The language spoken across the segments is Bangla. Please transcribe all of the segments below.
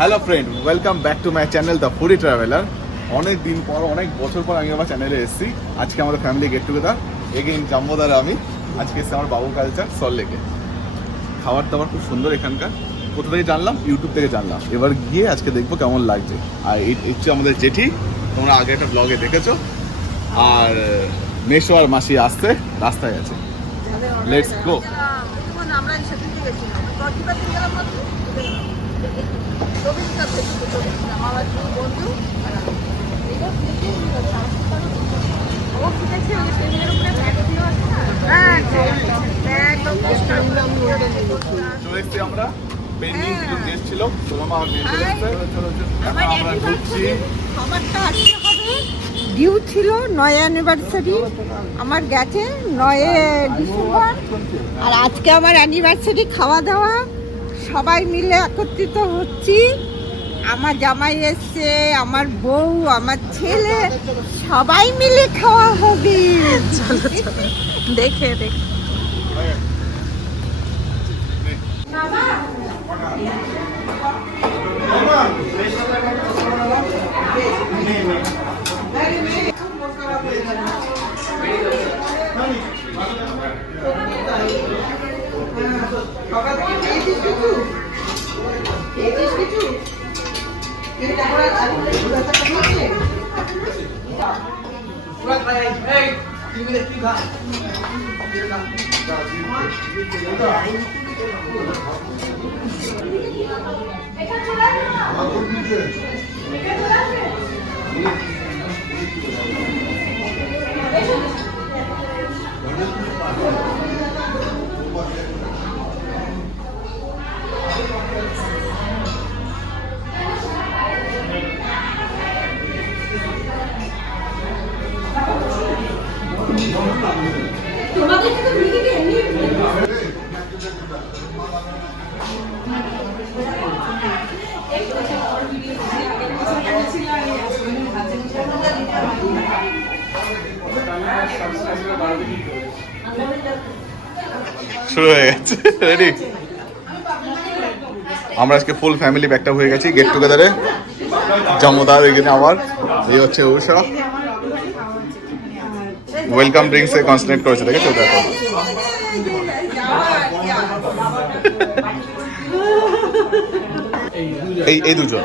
Hello friend, welcome back to my channel the foodie traveller. অনেক দিন পর, অনেক বছর পর আমি আমার চ্যানেলে এসেছি। আজকে আমাদের ফ্যামিলি গেট টুগেদার। এগেইন জাম্বোদার আমি আজকে এসেছি আমার বাবু কালচার সল্টলেকে। খাবার দাবার খুব সুন্দর এখানকার। কোথা থেকে জানলাম? ইউটিউব থেকে জানলাম। এবার গিয়ে আজকে দেখবো কেমন লাগছে। আর এই হচ্ছে আমাদের জেঠি, তোমরা আগে একটা ব্লগে দেখেছো। আর মেশো আর মাসি আসতে রাস্তায় আছে। Let's go. চলে এসছি আমরা। পেন্ডিং কিছু গেস্ট ছিল, আমরা ঘুরছি। ডিউ ছিল 9 অ্যানিভার্সারি, আমার গেছে 9 ডিসেম্বর। আর আজকে আমার অ্যানিভার্সারি, খাওয়া দাওয়া সবাই মিলে একত্রিত হচ্ছি। আমার জামাই এসছে, আমার বউ, আমার ছেলে, সবাই মিলে খাওয়া হবে। চলো চলো দেখে দেখে শুরু হয়ে গেছে। রেডি? আমরা আজকে ফুল ফ্যামিলি ব্যাকটা হয়ে গেছি গেট টুগেদারে। জামোদার এখানে আমার, এই হচ্ছে উষা। ওয়েলকাম ড্রিঙ্কস এ কনসেন্ট্রেট করেছে, দেখেছো? দেখো এই দুজন।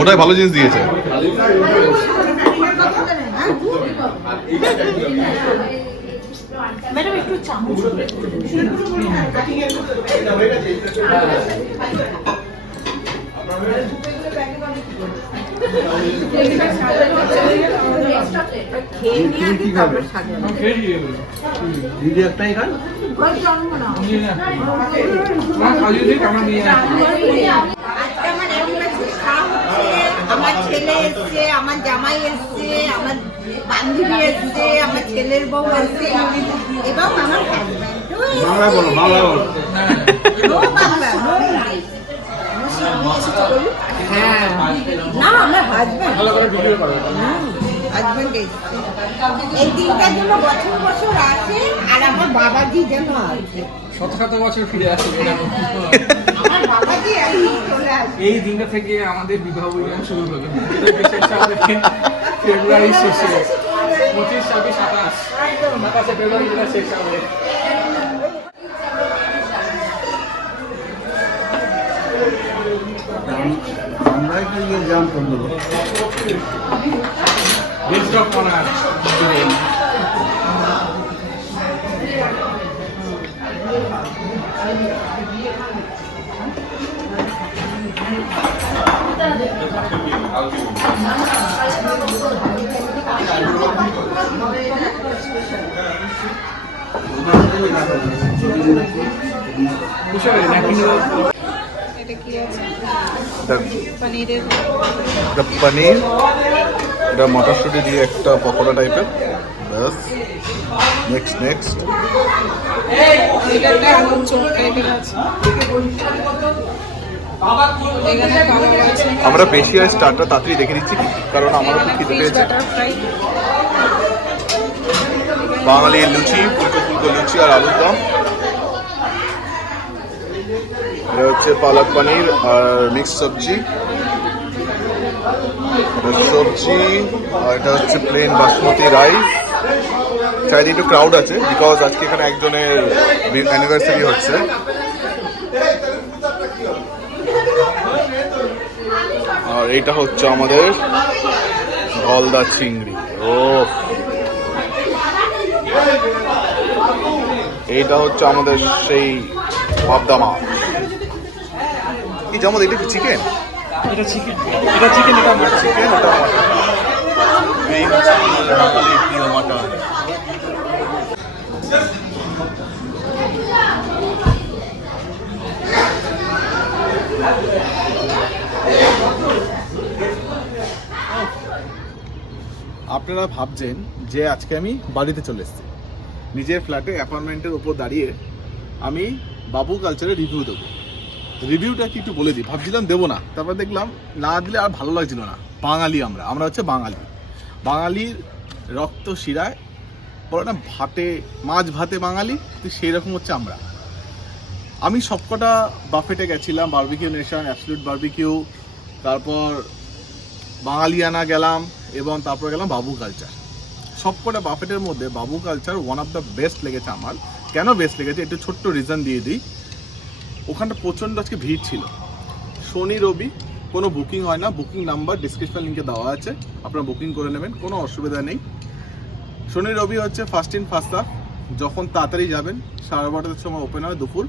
ওটাই ভালো জিনিস দিয়েছে। ম্যাডাম একটু চামচ আমার ছেলে এসছে, আমার জামাই এসছে, আমার বান্ধবী এসছে, আমার ছেলের বউ এসছে এবং আমার হ্যাঁ না আমার হাজব্যান্ড এসছে। এই দিনটার জন্য বছর বছর আসে। আর আমার বাবাজি যেন আছে, শত বছর ফিরে আসে। আমার বাবাজি চলে আসে। এই দিনটা থেকে আমাদের বিবাহ বইজন শুরু হলো। ফেব্রুয়ারি শেষে 25, 26, 27 ফেব্রুয়ারি শেষ হবে। আমরা একটু জাম করে দেবো। গেস্ট অফ অনার এটা কি আছে এটা পনিরের এটা পনির, এটা মটরশুঁটি দিয়ে একটা পকোড়া টাইপের। ব্যাস, নেক্সট এটা একটা আলুর চপ টাইপের আছে এখানে কাবাব আছে আমরা বেশি আর স্টার্টার তাড়াতাড়ি দেখে দিচ্ছি কারণ আমারও খুব খিদে ফিশ পেয়েছে। বাটার ফ্রাই বাঙালি লুচি, ফুলকো ফুলকো লুচি আর আলুর দম। এটা হচ্ছে পালক পনির আর মিক্স সবজি, আর এটা হচ্ছে প্লেন বাসমতি রাইস। চাইলে একটু ক্রাউড আছে বিকজ আজকে এখানে একজনের অ্যানিভার্সারি হচ্ছে। আর এইটা হচ্ছে আমাদের গলদা চিংড়ি। ও, এইটা হচ্ছে আমাদের সেই পাবদা মাছ। কি যেমন এটা কি চিকেন? এটা চিকেন, এটা মাছ। চিকেন, ওটা মাটন। এই হচ্ছে আমাদের বাঙালির প্রিয় মাটন। আপনারা ভাবছেন যে আজকে আমি বাড়িতে চলে এসেছি, নিজের ফ্ল্যাটে অ্যাপার্টমেন্টের উপর দাঁড়িয়ে আমি বাবু কালচারের রিভিউ দেবো। রিভিউটা কি একটু বলে দিই, ভাবছিলাম দেবো না, তারপর দেখলাম না দিলে আর ভালো লাগছিল না। বাঙালি আমরা হচ্ছে বাঙালির রক্ত শিরায় বলে না, ভাতে মাছ ভাতে বাঙালি, তো সেই রকম হচ্ছে আমরা। আমি সবকটা বাফেটে গেছিলাম, বারবিকিউ নেশন, অ্যাবসলিউট বারবিকিউ, তারপর বাঙালিয়ানা গেলাম এবং তারপর গেলাম বাবু কালচার। সবকটা বাফেটের মধ্যে বাবু culture one of the best লেগেছে আমার। কেন বেস্ট লেগেছে একটু ছোট্ট রিজন দিয়ে দিই। ওখানটা প্রচণ্ড আজকে ভিড় ছিল। শনি রবি কোনো বুকিং হয় না, বুকিং নাম্বার ডিসক্রিপশন লিঙ্কে দেওয়া আছে, আপনারা বুকিং করে নেবেন, কোনো অসুবিধা নেই। শনি রবি হচ্ছে ফার্স্ট ইন ফার্স্ট আউট, যখন তাড়াতাড়ি যাবেন 12:30টার সময় ওপেন হয় দুপুর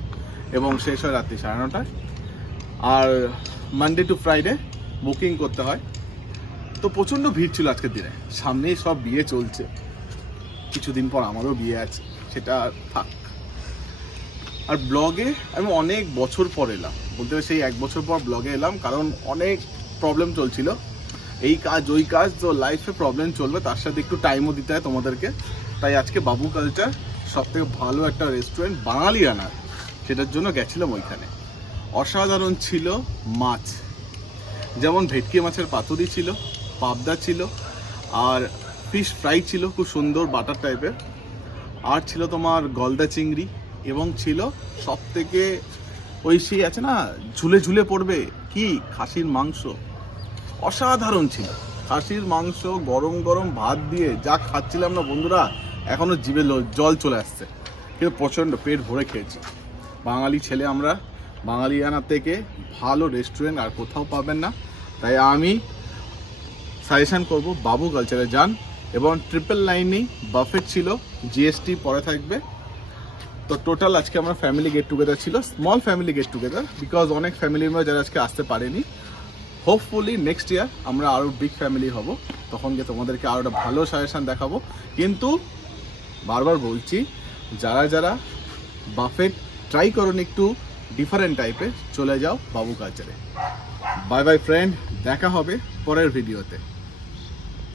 এবং শেষ হয় রাত্রি 9:30টায়। আর মানডে টু ফ্রাইডে বুকিং করতে হয়। তো প্রচণ্ড ভিড় ছিল আজকের দিনে। সামনেই সব বিয়ে চলছে, কিছুদিন পর আমারও বিয়ে আছে, সেটা থাক। আর ব্লগে আমি অনেক বছর পর এলাম, বলতে সেই 1 বছর পর ব্লগে এলাম, কারণ অনেক প্রবলেম চলছিল, এই কাজ ওই কাজ, তো লাইফে প্রবলেম চলবে, তার সাথে একটু টাইমও দিতে হয় তোমাদেরকে। তাই আজকে বাবু কালচার সবথেকে ভালো একটা রেস্টুরেন্ট বাঙালিয়ানা, সেটার জন্য গেছিলাম ওইখানে। অসাধারণ ছিল মাছ, যেমন ভেটকি মাছের পাতুরি ছিল, পাবদা ছিল, আর ফিশ ফ্রাই ছিল খুব সুন্দর বাটার টাইপের, আর ছিল তোমার গলদা চিংড়ি, এবং ছিল সব থেকে ওই সেই আছে না ঝুলে ঝুলে পড়বে কি খাসির মাংস। অসাধারণ ছিল খাসির মাংস, গরম গরম ভাত দিয়ে যা খাচ্ছিলাম না বন্ধুরা, এখনও জিভে জল চলে আসছে, কিন্তু প্রচণ্ড পেট ভরে খেয়েছি। বাঙালি ছেলে আমরা, বাঙালিয়ানা থেকে ভালো রেস্টুরেন্ট আর কোথাও পাবেন না। তাই আমি সাজেশন করব বাবু কালচারে যান। এবং 999 বাফেট ছিল, জিএসটি পরে থাকবে। তো টোটাল আজকে আমরা ফ্যামিলি গেট টুগেদার ছিল, small family get together, because অনেক ফ্যামিলির মধ্যে যারা আজকে আসতে পারেনি। হোপফুলি নেক্সট ইয়ার আমরা আরও বিগ ফ্যামিলি হব, তখন গিয়ে তোমাদেরকে আরও একটা ভালো সাজেশান দেখাবো। কিন্তু বারবার বলছি, যারা যারা বাফেট ট্রাই করুন একটু ডিফারেন্ট টাইপের, চলে যাও বাবু কালচারে। বাই বাই ফ্রেন্ড, দেখা হবে পরের ভিডিওতে।